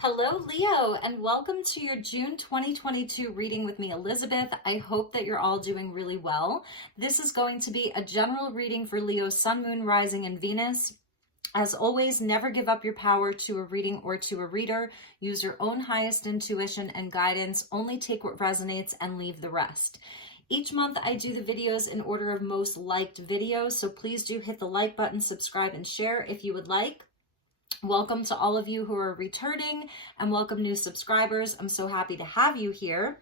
Hello, Leo, and welcome to your June 2022 reading with me, Elizabeth. I hope that you're all doing really well. This is going to be a general reading for Leo, Sun, Moon, Rising, and Venus. As always, never give up your power to a reading or to a reader. Use your own highest intuition and guidance. Only take what resonates and leave the rest. Each month I do the videos in order of most liked videos, so please do hit the like button, subscribe, and share if you would like. Welcome to all of you who are returning, and welcome new subscribers. I'm so happy to have you here.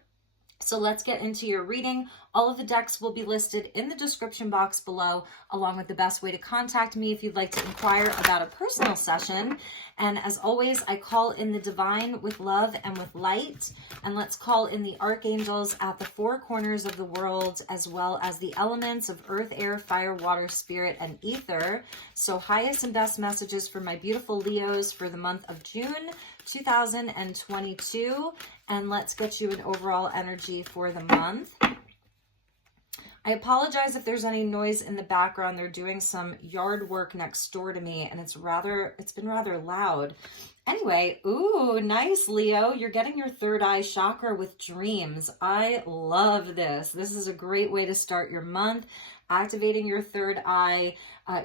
So let's get into your reading. All of the decks will be listed in the description box below, along with the best way to contact me if you'd like to inquire about a personal session. And as always, I call in the divine with love and with light. And let's call in the archangels at the four corners of the world, as well as the elements of earth, air, fire, water, spirit, and ether. So highest and best messages for my beautiful Leos for the month of June 2022. And let's get you an overall energy for the month. I apologize if there's any noise in the background. They're doing some yard work next door to me, and it's been rather loud. Anyway, ooh, nice, Leo. You're getting your third eye chakra with dreams. I love this. This is a great way to start your month. Activating your third eye,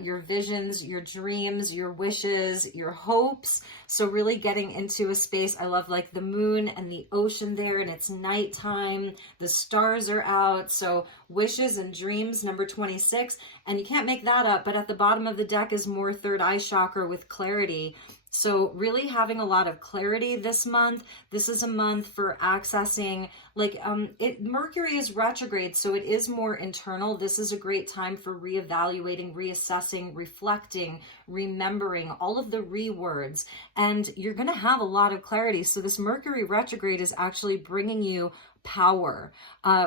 your visions, your dreams, your wishes, your hopes. So really getting into a space. I love like the moon and the ocean there, and it's nighttime. The stars are out. So wishes and dreams, number 26. And you can't make that up, but at the bottom of the deck is more third eye chakra with clarity. So really having a lot of clarity this month. This is a month for accessing, Mercury is retrograde, so it is more internal. This is a great time for reevaluating, reassessing, reflecting, remembering, all of the words. And you're going to have a lot of clarity. So this Mercury retrograde is actually bringing you power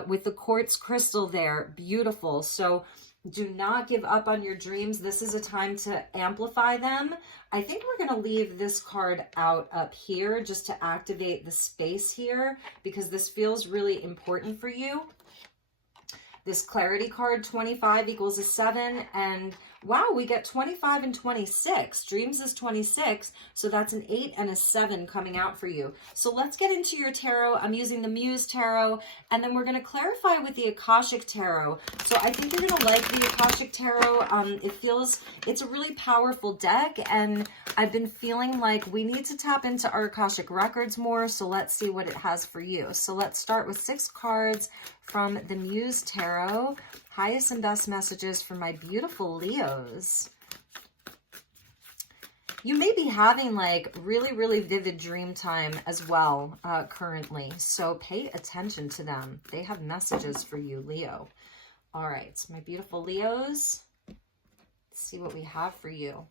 with the quartz crystal there. Beautiful. So do not give up on your dreams. This is a time to amplify them. I think we're going to leave this card out up here just to activate the space here, because this feels really important for you. This clarity card, 25 equals a 7, and wow, we get 25 and 26. Dreams is 26, so that's an 8 and a 7 coming out for you. So let's get into your tarot. I'm using the Muse tarot, and then we're going to clarify with the Akashic tarot. So I think you're going to like the Akashic tarot. It's a really powerful deck, and I've been feeling like we need to tap into our Akashic records more, so let's see what it has for you. So let's start with 6 cards from the Muse tarot. Highest and best messages for my beautiful Leos. You may be having like really, really vivid dream time as well currently. So pay attention to them. They have messages for you, Leo. All right, my beautiful Leos. Let's see what we have for you.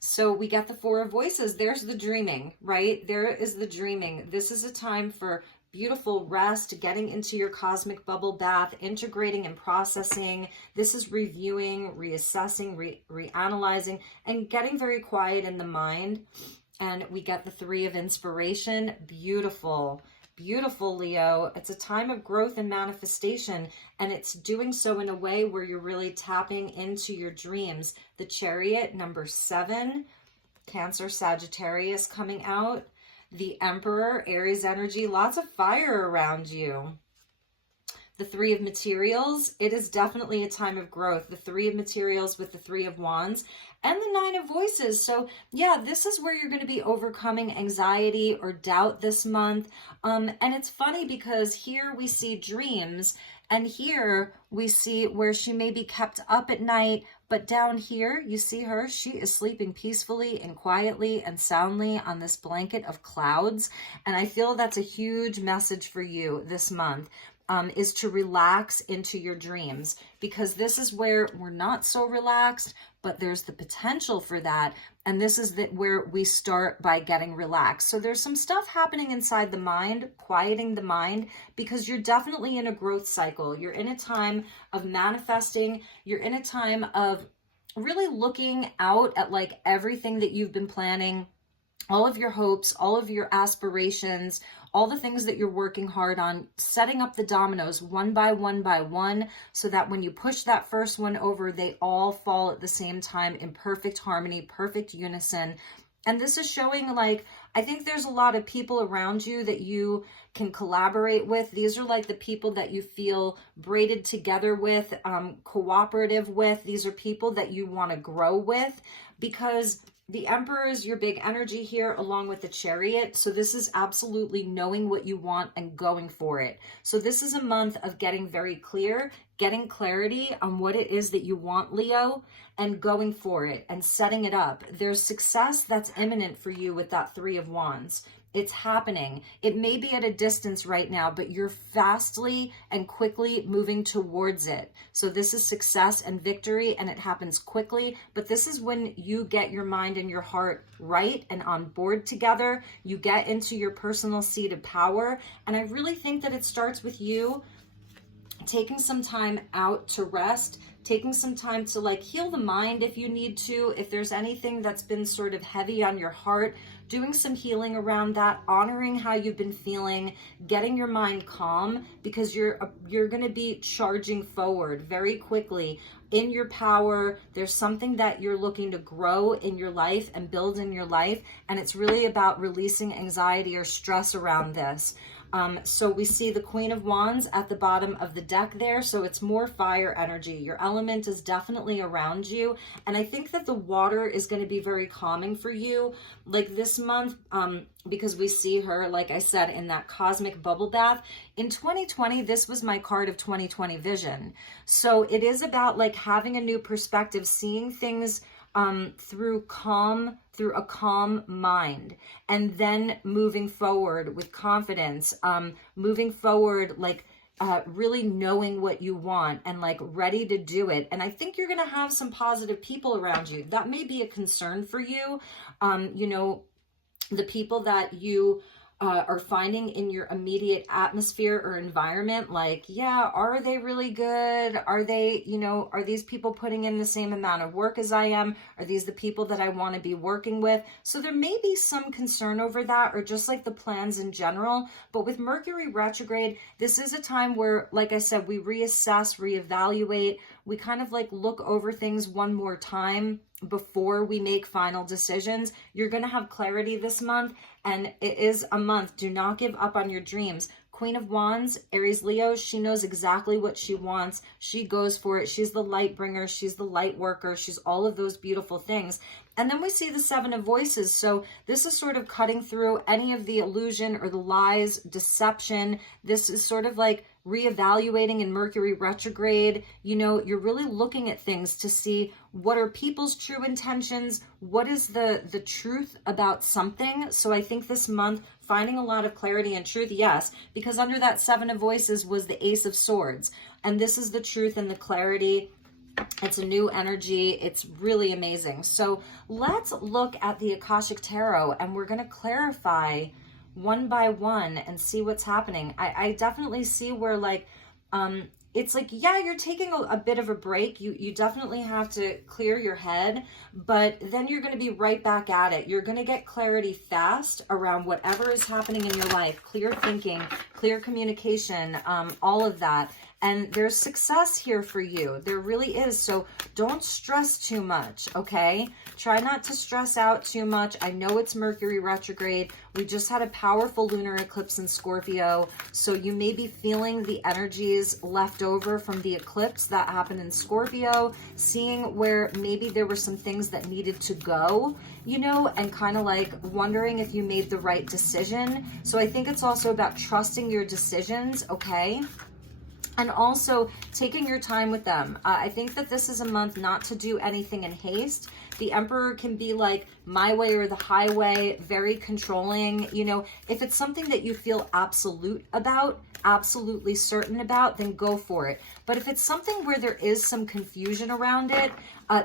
So we get the 4 of voices. There's the dreaming, right? There is the dreaming. This is a time for beautiful rest, getting into your cosmic bubble bath, integrating and processing. This is reviewing, reassessing, reanalyzing, and getting very quiet in the mind. And we get the 3 of inspiration. Beautiful, beautiful, Leo. It's a time of growth and manifestation, and it's doing so in a way where you're really tapping into your dreams. The Chariot, number 7, Cancer, Sagittarius coming out. The Emperor, Aries energy, lots of fire around you. The 3 of materials, it is definitely a time of growth. The 3 of materials with the 3 of wands and the 9 of voices. So yeah, this is where you're going to be overcoming anxiety or doubt this month. And it's funny because here we see dreams, and here we see where she may be kept up at night, but down here you see her, she is sleeping peacefully and quietly and soundly on this blanket of clouds. And I feel that's a huge message for you this month. Is to relax into your dreams, because this is where we're not so relaxed, but there's the potential for that. And this is where we start by getting relaxed. So there's some stuff happening inside the mind, quieting the mind, because you're definitely in a growth cycle. You're in a time of manifesting. You're in a time of really looking out at like everything that you've been planning, all of your hopes, all of your aspirations, all the things that you're working hard on, setting up the dominoes one by one, so that when you push that first one over, they all fall at the same time in perfect harmony, perfect unison. And this is showing like, I think there's a lot of people around you that you can collaborate with. These are like the people that you feel braided together with, cooperative with. These are people that you want to grow with, because the Emperor is your big energy here, along with the Chariot. So this is absolutely knowing what you want and going for it. So this is a month of getting very clear, getting clarity on what it is that you want, Leo, and going for it and setting it up. There's success that's imminent for you with that Three of Wands. It's happening. It may be at a distance right now, but you're fastly and quickly moving towards it. So this is success and victory, and it happens quickly. But this is when you get your mind and your heart right and on board together. You get into your personal seat of power. And I really think that it starts with you taking some time out to rest, taking some time to like heal the mind if you need to, if there's anything that's been sort of heavy on your heart, doing some healing around that, honoring how you've been feeling, getting your mind calm, because you're going to be charging forward very quickly in your power. There's something that you're looking to grow in your life and build in your life, and it's really about releasing anxiety or stress around this. So we see the Queen of Wands at the bottom of the deck there. So it's more fire energy. Your element is definitely around you. And I think that the water is going to be very calming for you like this month, because we see her, like I said, in that cosmic bubble bath. In 2020, this was my card of 2020 vision. So it is about like having a new perspective, seeing things through a calm mind, and then moving forward with confidence, moving forward like really knowing what you want and like ready to do it. And I think you're going to have some positive people around you. That may be a concern for you. You know, the people that you are finding in your immediate atmosphere or environment, like, yeah, are they really good? Are they, you know, are these people putting in the same amount of work as I am? Are these the people that I want to be working with? So there may be some concern over that, or just like the plans in general. But with Mercury retrograde, this is a time where, like I said, we reassess, reevaluate, we kind of like look over things one more time before we make final decisions. You're going to have clarity this month, and it is a month. Do not give up on your dreams. Queen of Wands, Aries, Leo, she knows exactly what she wants. She goes for it. She's the light bringer. She's the light worker. She's all of those beautiful things. And then we see the Seven of Voices. So this is sort of cutting through any of the illusion or the lies, deception. This is sort of like reevaluating in Mercury retrograde. You know, you're really looking at things to see what are people's true intentions, what is the truth about something. So I think this month, finding a lot of clarity and truth, yes, because under that Seven of Voices was the Ace of Swords. And this is the truth and the clarity. It's a new energy. It's really amazing. So let's look at the Akashic Tarot, and we're going to clarify one by one and see what's happening. I definitely see where like, it's like, yeah, you're taking a bit of a break. You definitely have to clear your head, but then you're going to be right back at it. You're going to get clarity fast around whatever is happening in your life. Clear thinking, clear communication, all of that. And there's success here for you. There really is. So don't stress too much, okay? Try not to stress out too much. I know it's Mercury retrograde. We just had a powerful lunar eclipse in Scorpio. So you may be feeling the energies left over from the eclipse that happened in Scorpio, seeing where maybe there were some things that needed to go, you know, and kind of like wondering if you made the right decision. So I think it's also about trusting your decisions, okay? And also taking your time with them. I think that this is a month not to do anything in haste. The Emperor can be like my way or the highway, very controlling. You know, if it's something that you feel absolute about, absolutely certain about, then go for it. But if it's something where there is some confusion around it,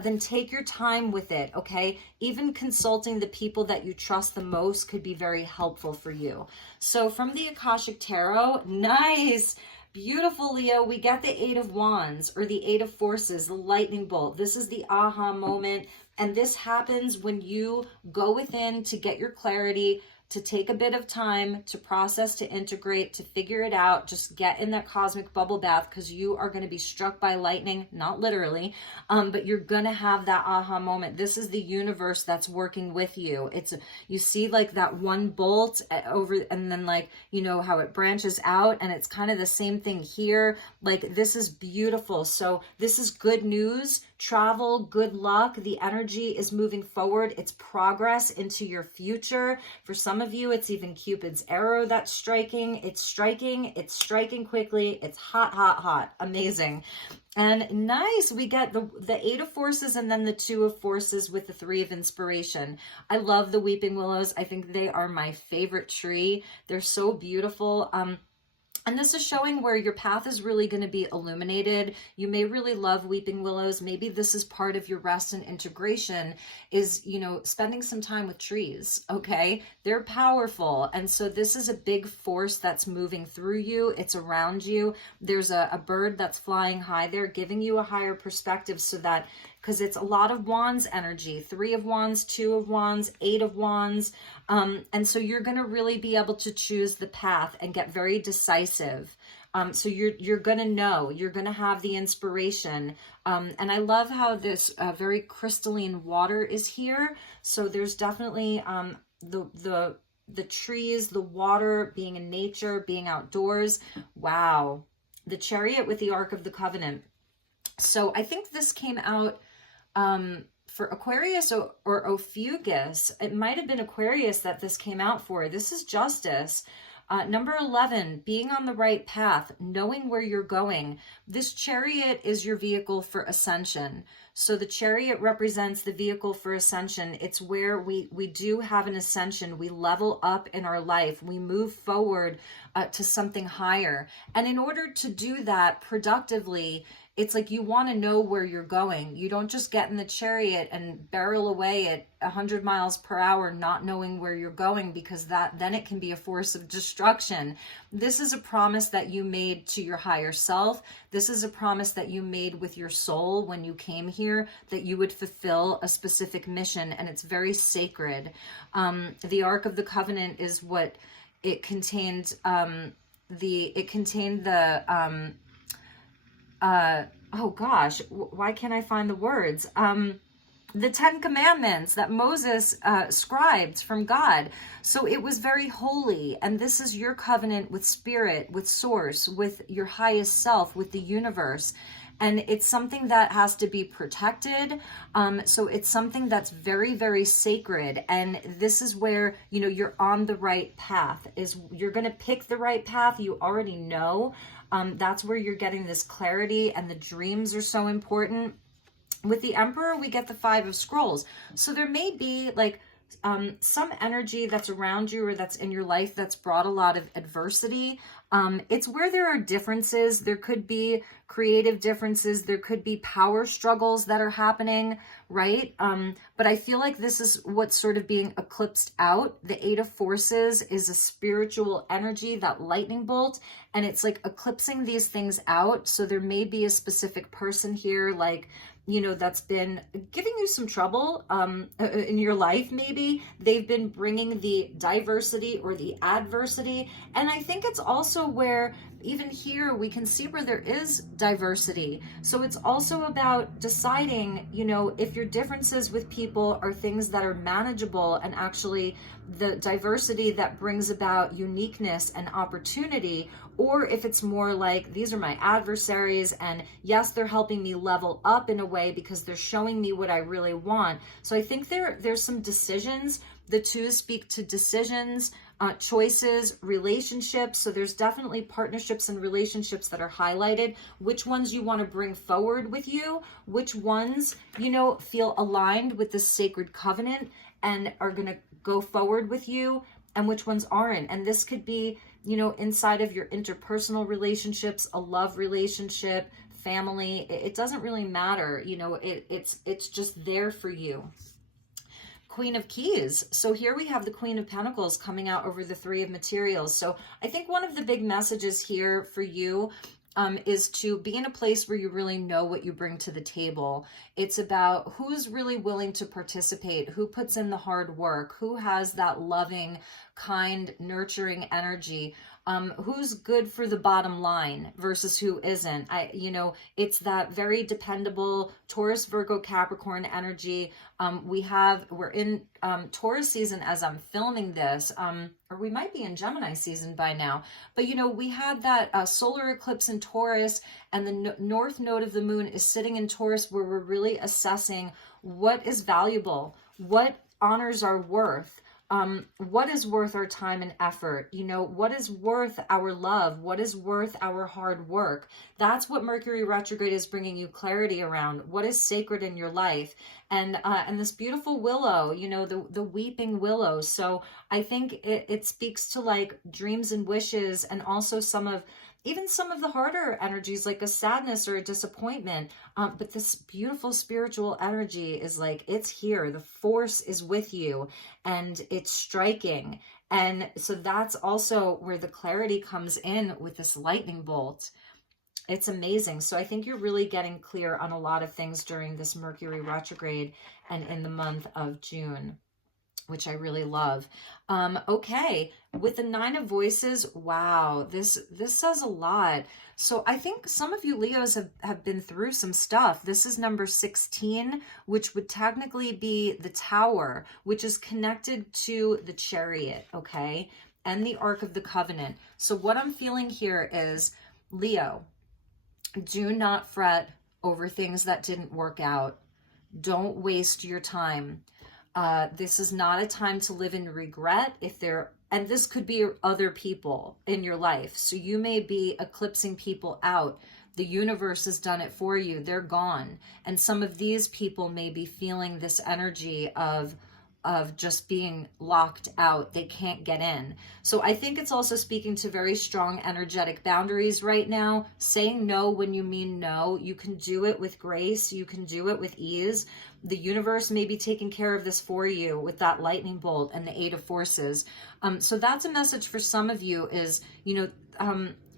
then take your time with it, okay? Even consulting the people that you trust the most could be very helpful for you. So from the Akashic Tarot, nice. Beautiful, Leo. We get the Eight of Wands, or the Eight of Forces, the lightning bolt. This is the aha moment. And this happens when you go within to get your clarity, to take a bit of time to process, to integrate, to figure it out. Just get in that cosmic bubble bath, because you are going to be struck by lightning, not literally, but you're going to have that aha moment. This is the universe that's working with you. You see like that one bolt over, and then like, you know how it branches out, and it's kind of the same thing here. Like, this is beautiful. So this is good news, travel, good luck. The energy is moving forward. It's progress into your future. For some of you, it's even Cupid's arrow that's striking. It's striking quickly. It's hot, hot, hot. Amazing. And nice, we get the 8 of forces and then the 2 of forces with the 3 of inspiration. I love the weeping willows. I think they are my favorite tree. They're so beautiful. And this is showing where your path is really going to be illuminated. You may really love weeping willows. Maybe this is part of your rest and integration, is, you know, spending some time with trees, okay? They're powerful. And so this is a big force that's moving through you. It's around you. There's a bird that's flying high there, giving you a higher perspective, so that, because it's a lot of wands energy, 3 of wands, 2 of wands, 8 of wands. And so you're going to really be able to choose the path and get very decisive. So you're going to know, you're going to have the inspiration. And I love how this very crystalline water is here. So there's definitely the trees, the water, being in nature, being outdoors. Wow. The Chariot with the Ark of the Covenant. So I think this came out for Aquarius or Ophiuchus. It might have been Aquarius that this came out for. This is justice. Number 11, being on the right path, knowing where you're going. This Chariot is your vehicle for ascension. So the Chariot represents the vehicle for ascension. It's where we do have an ascension. We level up in our life. We move forward to something higher. And in order to do that productively, it's like you want to know where you're going. You don't just get in the Chariot and barrel away at 100 miles per hour, not knowing where you're going, because then it can be a force of destruction. This is a promise that you made to your higher self. This is a promise that you made with your soul when you came here, that you would fulfill a specific mission, and it's very sacred. The Ark of the Covenant is what it contained. Oh gosh, why can't I find the words? The 10 Commandments that Moses scribed from God. So it was very holy. And this is your covenant with spirit, with source, with your highest self, with the universe. And it's something that has to be protected. So it's something that's very, very sacred. And this is where, you know, you're on the right path. You're going to pick the right path. You already know. That's where you're getting this clarity, and the dreams are so important. With the Emperor, we get the 5 of Scrolls. So there may be like some energy that's around you or that's in your life that's brought a lot of adversity. It's where there are differences. There could be creative differences. There could be power struggles that are happening, right? But I feel like this is what's sort of being eclipsed out. The 8 of Forces is a spiritual energy, that lightning bolt, and it's like eclipsing these things out. So there may be a specific person here, like, you know, that's been giving you some trouble in your life. Maybe they've been bringing the diversity or the adversity. And I think it's also where even here we can see where there is diversity. So it's also about deciding, you know, if your differences with people are things that are manageable, and actually the diversity that brings about uniqueness and opportunity, or if it's more like, these are my adversaries, and yes, they're helping me level up in a way because they're showing me what I really want. So I think there's some decisions. The 2s speak to decisions, choices, relationships. So there's definitely partnerships and relationships that are highlighted. Which ones you want to bring forward with you, which ones, you know, feel aligned with the sacred covenant and are going to go forward with you, and which ones aren't. And this could be, you know, inside of your interpersonal relationships, a love relationship, family. It doesn't really matter. You know, it's just there for you. Queen of Keys. So here we have the Queen of Pentacles coming out over the 3 of Materials. So I think one of the big messages here for you is to be in a place where you really know what you bring to the table. It's about who's really willing to participate, who puts in the hard work, who has that loving, kind, nurturing energy, who's good for the bottom line versus who isn't. It's that very dependable Taurus, Virgo, Capricorn energy. We're in Taurus season as I'm filming this, or we might be in Gemini season by now. But we had that solar eclipse in Taurus, and the north node of the moon is sitting in Taurus, where we're really assessing what is valuable, what honors our worth. What is worth our time and effort? What is worth our love? What is worth our hard work? That's what Mercury retrograde is bringing you clarity around. What is sacred in your life? And this beautiful willow, the weeping willow. So I think it speaks to like dreams and wishes, and also some of the harder energies, like a sadness or a disappointment. But this beautiful spiritual energy is like, it's here. The force is with you, and it's striking. And so that's also where the clarity comes in with this lightning bolt. It's amazing. So I think you're really getting clear on a lot of things during this Mercury retrograde and in the month of June, which I really love. Okay, with the Nine of Voices, wow, this says a lot. So I think some of you Leos have been through some stuff. This is number 16, which would technically be the Tower, which is connected to the Chariot, okay, and the Ark of the Covenant. So what I'm feeling here is, Leo, do not fret over things that didn't work out. Don't waste your time. This is not a time to live in regret. And this could be other people in your life. So you may be eclipsing people out. The universe has done it for you. They're gone. And some of these people may be feeling this energy of just being locked out. They can't get in. So I think it's also speaking to very strong energetic boundaries right now. Saying no when you mean no. You can do it with grace. You can do it with ease. The universe may be taking care of this for you with that lightning bolt and the Eight of Forces. So that's a message for some of you is,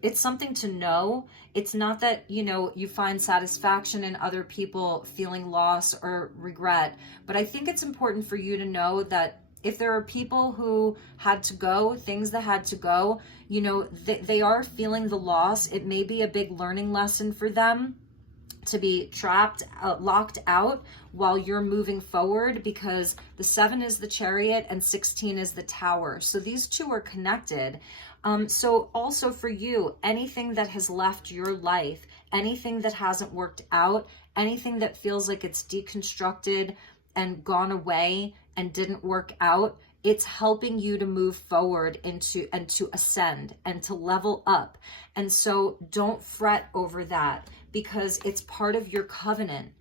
it's something to know. It's not that, you find satisfaction in other people feeling loss or regret. But I think it's important for you to know that if there are people who had to go, things that had to go, they are feeling the loss. It may be a big learning lesson for them to be trapped, locked out while you're moving forward, because the 7 is the Chariot and 16 is the Tower. So these two are connected. So also for you, anything that has left your life, anything that hasn't worked out, anything that feels like it's deconstructed and gone away and didn't work out, it's helping you to move forward and to ascend and to level up. And so don't fret over that, because it's part of your covenant.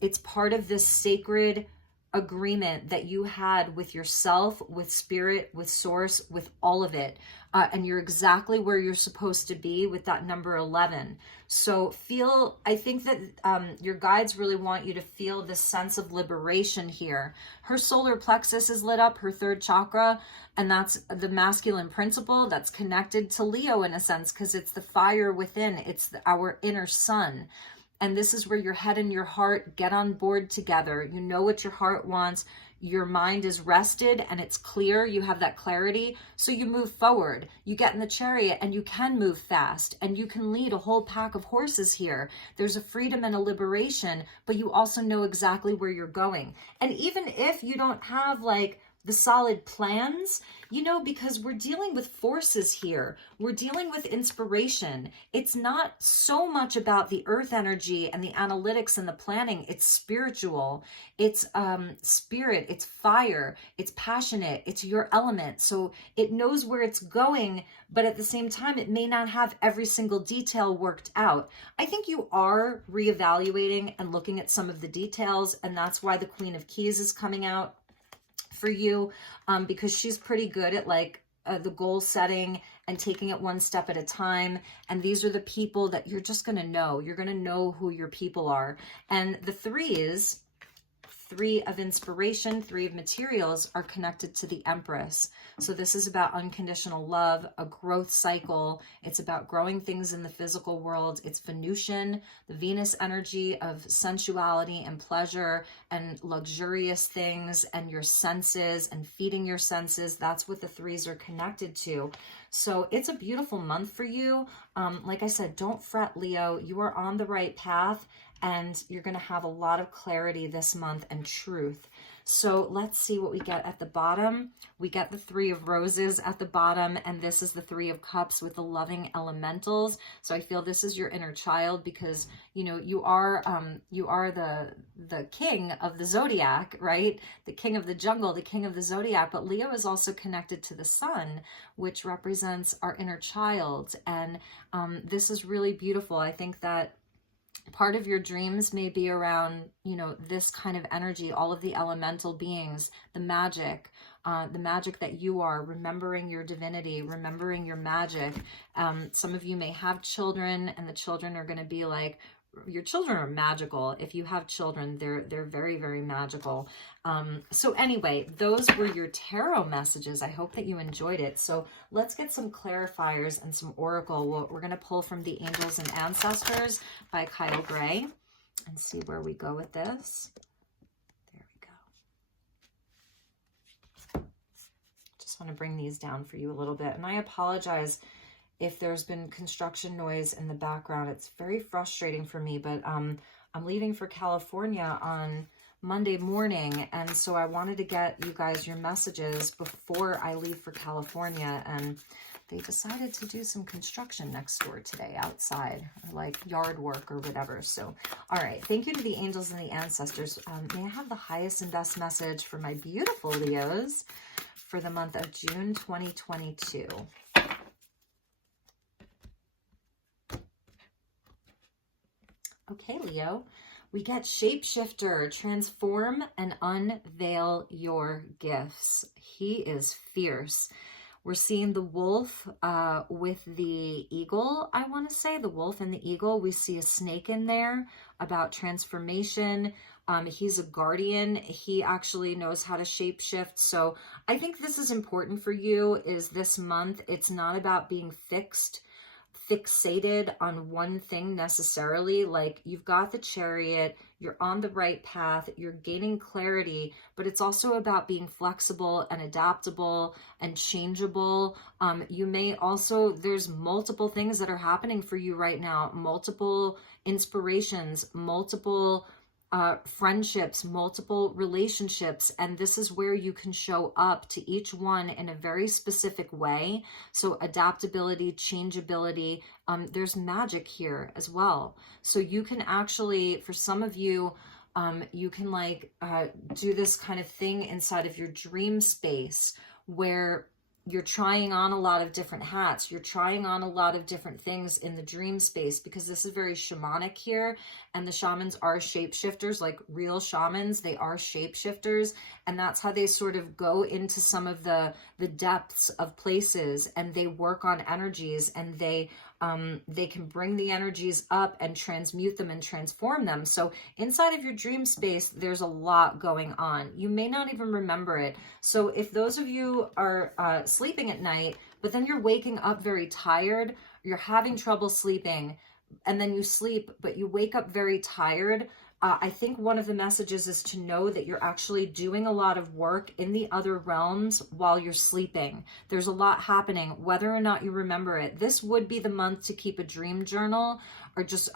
It's part of this sacred agreement that you had with yourself, with spirit, with source, with all of it. And you're exactly where you're supposed to be with that number 11. So I think that your guides really want you to feel this sense of liberation here. Her solar plexus is lit up, her third chakra, and that's the masculine principle that's connected to Leo in a sense, because it's the fire within, it's our inner sun. And this is where your head and your heart get on board together. You know what your heart wants. Your mind is rested and it's clear. You have that clarity. So you move forward. You get in the Chariot and you can move fast, and you can lead a whole pack of horses here. There's a freedom and a liberation, but you also know exactly where you're going. And even if you don't have like the solid plans, because we're dealing with forces here. We're dealing with inspiration. It's not so much about the earth energy and the analytics and the planning. It's spiritual. It's spirit. It's fire. It's passionate. It's your element. So it knows where it's going, but at the same time, it may not have every single detail worked out. I think you are reevaluating and looking at some of the details, and that's why the Queen of Keys is coming out for you, because she's pretty good at the goal setting and taking it one step at a time. And these are the people that you're just going to know. You're going to know who your people are. And the three Three of inspiration, three of materials are connected to the Empress. So this is about unconditional love, a growth cycle. It's about growing things in the physical world. It's Venusian, the Venus energy of sensuality and pleasure and luxurious things and your senses and feeding your senses. That's what the threes are connected to. So it's a beautiful month for you. Like I said, don't fret, Leo. You are on the right path and you're going to have a lot of clarity this month and truth. So let's see what we get at the bottom. We get the Three of Roses at the bottom, and this is the Three of Cups with the loving elementals. So I feel this is your inner child because, you know, you are the king of the zodiac, right? The king of the jungle, the king of the zodiac. But Leo is also connected to the sun, which represents our inner child. And this is really beautiful. I think that part of your dreams may be around, you know, this kind of energy, all of the elemental beings, the magic that you are, remembering your divinity, remembering your magic. Some of you may have children, and the children are going to be like, your children are magical. If you have children, they're very, very magical. So anyway, those were your tarot messages. I hope that you enjoyed it. So let's get some clarifiers and some oracle. We're going to pull from the Angels and Ancestors by Kyle Gray and see where we go with this. There we go. Just want to bring these down for you a little bit. And I apologize if there's been construction noise in the background. It's very frustrating for me, but I'm leaving for California on Monday morning, and so I wanted to get you guys your messages before I leave for California, and they decided to do some construction next door today outside, like yard work or whatever. So, all right, thank you to the Angels and the Ancestors. May I have the highest and best message for my beautiful Leos for the month of June 2022? Okay, Leo, we get Shapeshifter, transform and unveil your gifts. He is fierce. We're seeing the wolf with the eagle, I want to say, the wolf and the eagle. We see a snake in there about transformation. He's a guardian. He actually knows how to shapeshift. So I think this is important for you, is this month, it's not about being fixated on one thing necessarily. Like, you've got the Chariot, you're on the right path, you're gaining clarity, but it's also about being flexible and adaptable and changeable. You may also, there's multiple things that are happening for you right now, multiple inspirations, multiple friendships, multiple relationships, and this is where you can show up to each one in a very specific way. So adaptability, changeability, there's magic here as well. So you can actually, for some of you, you can like do this kind of thing inside of your dream space where you're trying on a lot of different hats. You're trying on a lot of different things in the dream space, because this is very shamanic here. And the shamans are shapeshifters, like real shamans. They are shapeshifters. And that's how they sort of go into some of the depths of places, and they work on energies, and they can bring the energies up and transmute them and transform them. So inside of your dream space, there's a lot going on. You may not even remember it. So if those of you are sleeping at night, but then you're waking up very tired, you're having trouble sleeping, and then you sleep, but you wake up very tired, I think one of the messages is to know that you're actually doing a lot of work in the other realms while you're sleeping. There's a lot happening, whether or not you remember it. This would be the month to keep a dream journal, or just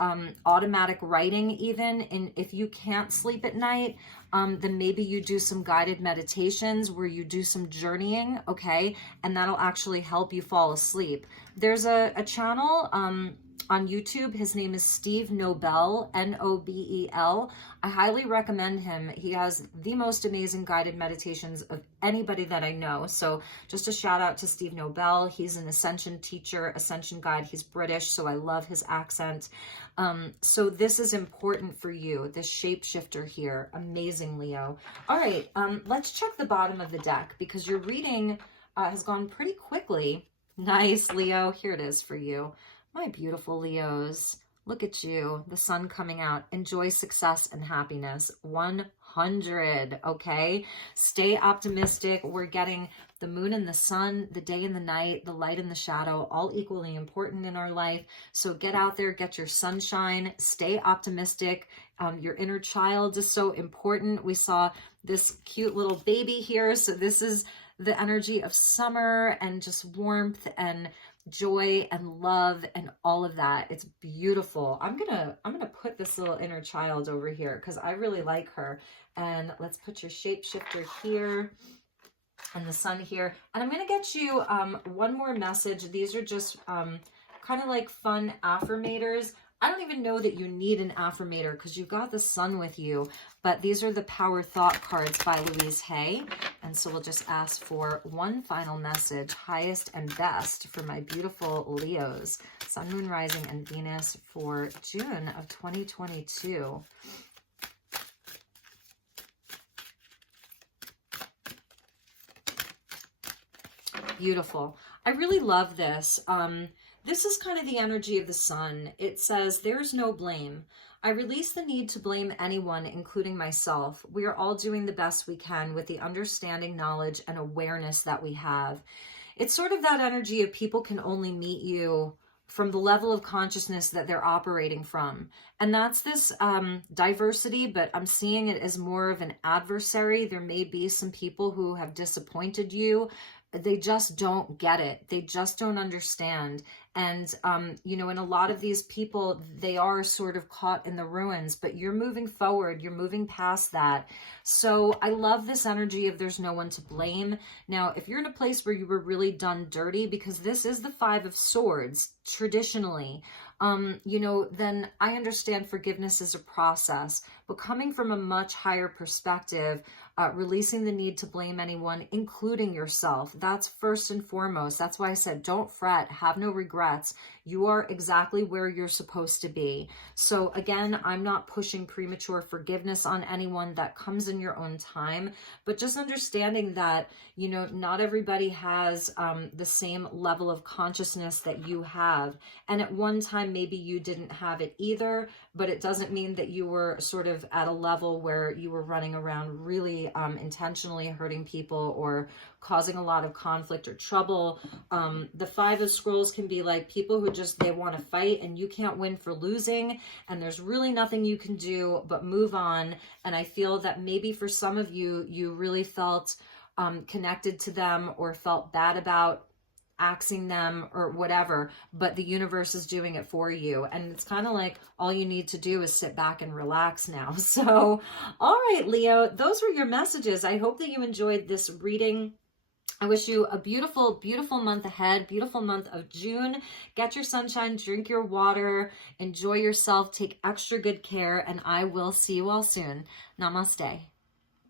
automatic writing even. And if you can't sleep at night, then maybe you do some guided meditations where you do some journeying, okay? And that'll actually help you fall asleep. There's a channel on YouTube. His name is Steve Nobel, Nobel. I highly recommend him. He has the most amazing guided meditations of anybody that I know. So just a shout out to Steve Nobel. He's an ascension teacher, ascension guide. He's British, so I love his accent. So this is important for you, this shapeshifter here. Amazing, Leo. All right, let's check the bottom of the deck, because your reading has gone pretty quickly. Nice, Leo. Here it is for you. My beautiful Leos, look at you, the sun coming out. Enjoy success and happiness, 100%. 100, okay? Stay optimistic. We're getting the moon and the sun, the day and the night, the light and the shadow, all equally important in our life. So get out there, get your sunshine, stay optimistic. Your inner child is so important. We saw this cute little baby here. So this is the energy of summer and just warmth and joy and love and all of that. It's beautiful. I'm gonna put this little inner child over here because I really like her. And let's put your shapeshifter here and the sun here. And I'm going to get you one more message. These are just kind of like fun affirmators. I don't even know that you need an affirmator because you've got the sun with you, but these are the Power Thought cards by Louise Hay. And so we'll just ask for one final message, highest and best, for my beautiful Leos, Sun, Moon, Rising, and Venus for June of 2022. Beautiful. I really love this. This is kind of the energy of the sun. It says, there's no blame. I release the need to blame anyone, including myself. We are all doing the best we can with the understanding, knowledge, and awareness that we have. It's sort of that energy of people can only meet you from the level of consciousness that they're operating from. And that's this diversity, but I'm seeing it as more of an adversary. There may be some people who have disappointed you. They just don't get it. They just don't understand. And, you know, and a lot of these people, they are sort of caught in the ruins, but you're moving forward. You're moving past that. So I love this energy of there's no one to blame. Now, if you're in a place where you were really done dirty, because this is the Five of Swords, traditionally, you know, then I understand forgiveness is a process, but coming from a much higher perspective, releasing the need to blame anyone, including yourself. That's first and foremost. That's why I said, don't fret, have no regrets. You are exactly where you're supposed to be. So again, I'm not pushing premature forgiveness on anyone. That comes in your own time, but just understanding that, you know, not everybody has the same level of consciousness that you have. And at one time, maybe you didn't have it either, but it doesn't mean that you were sort of at a level where you were running around really intentionally hurting people or causing a lot of conflict or trouble. The Five of Scrolls can be like people who just, they want to fight and you can't win for losing. And there's really nothing you can do but move on. And I feel that maybe for some of you, you really felt connected to them or felt bad about axing them or whatever, but the universe is doing it for you. And it's kind of like all you need to do is sit back and relax now. So, all right, Leo, those were your messages. I hope that you enjoyed this reading. I wish you a beautiful, beautiful month ahead, beautiful month of June. Get your sunshine, drink your water, enjoy yourself, take extra good care, and I will see you all soon. Namaste.